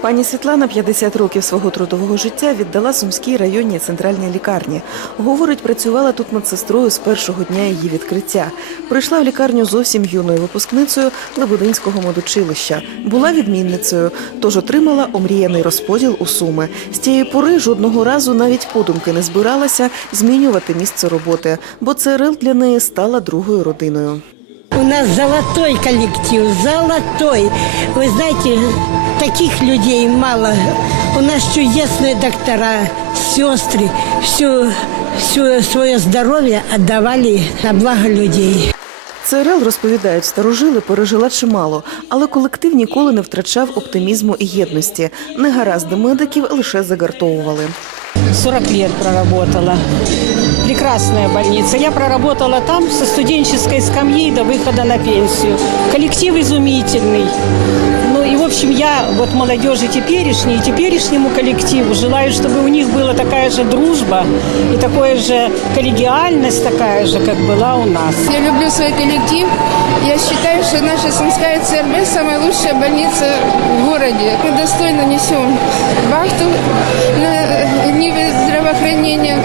Пані Світлана 50 років свого трудового життя віддала Сумській районній центральній лікарні. Говорить, працювала тут медсестрою з першого дня її відкриття. Прийшла в лікарню зовсім юною випускницею Лебединського медучилища. Була відмінницею, тож отримала омріяний розподіл у суми. З тієї пори жодного разу навіть подумки не збиралася змінювати місце роботи, бо ЦРЛ для неї стала другою родиною. У нас золотой коллектив, золотой. Вы знаете, таких людей мало. У нас чудесные доктора, сестры, все, все свое здоровье отдавали на благо людей. ЦРЛ, розповідають, старожили пережила чимало, але колектив ніколи не втрачав оптимізму і єдності. Негаразди медиків лише загартовували. 40 лет проработала. Прекрасная больница. Я проработала там со студенческой скамьи до выхода на пенсию. Коллектив изумительный. Ну и, в общем, я вот молодежи теперешней и теперешнему коллективу желаю, чтобы у них была такая же дружба и такая же коллегиальность такая же, как была у нас. Я люблю свой коллектив. Я считаю, что наша Сумская ЦРБ самая лучшая больница в городе. Мы достойно несем вахту на ниве здравоохранения.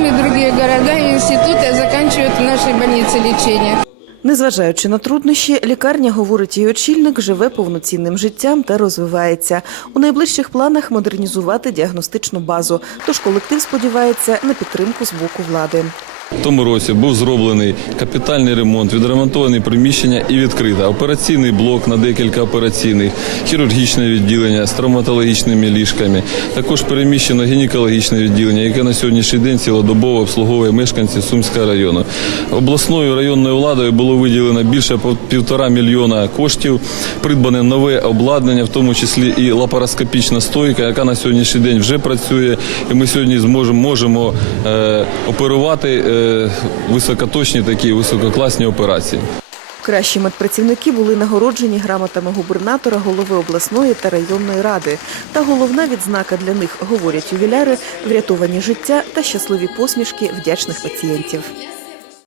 Кругом другие города и институты, заканчивают в нашей больнице лечение. Незважаючи на труднощі, лікарня, говорить її очільник, живе повноцінним життям та розвивається. У найближчих планах модернізувати діагностичну базу. Тож колектив сподівається на підтримку з боку влади. Тому році був зроблений капітальний ремонт, відремонтовані приміщення і відкрита операційний блок на декілька операційних, хірургічне відділення з травматологічними ліжками. Також переміщено гінекологічне відділення, яке на сьогоднішній день цілодобово обслуговує мешканців Сумського району. Обласною районною владою було виділено більше півтора мільйона коштів, придбане нове обладнання, в тому числі і лапароскопічна стойка, яка на сьогоднішній день вже працює. І ми сьогодні зможемо можемо е, оперувати е, високоточні такі висококласні операції. Кращі медпрацівники були нагороджені грамотами губернатора, голови обласної та районної ради. Та головна відзнака для них, говорять ювіляри, врятовані життя та щасливі посмішки вдячних пацієнтів.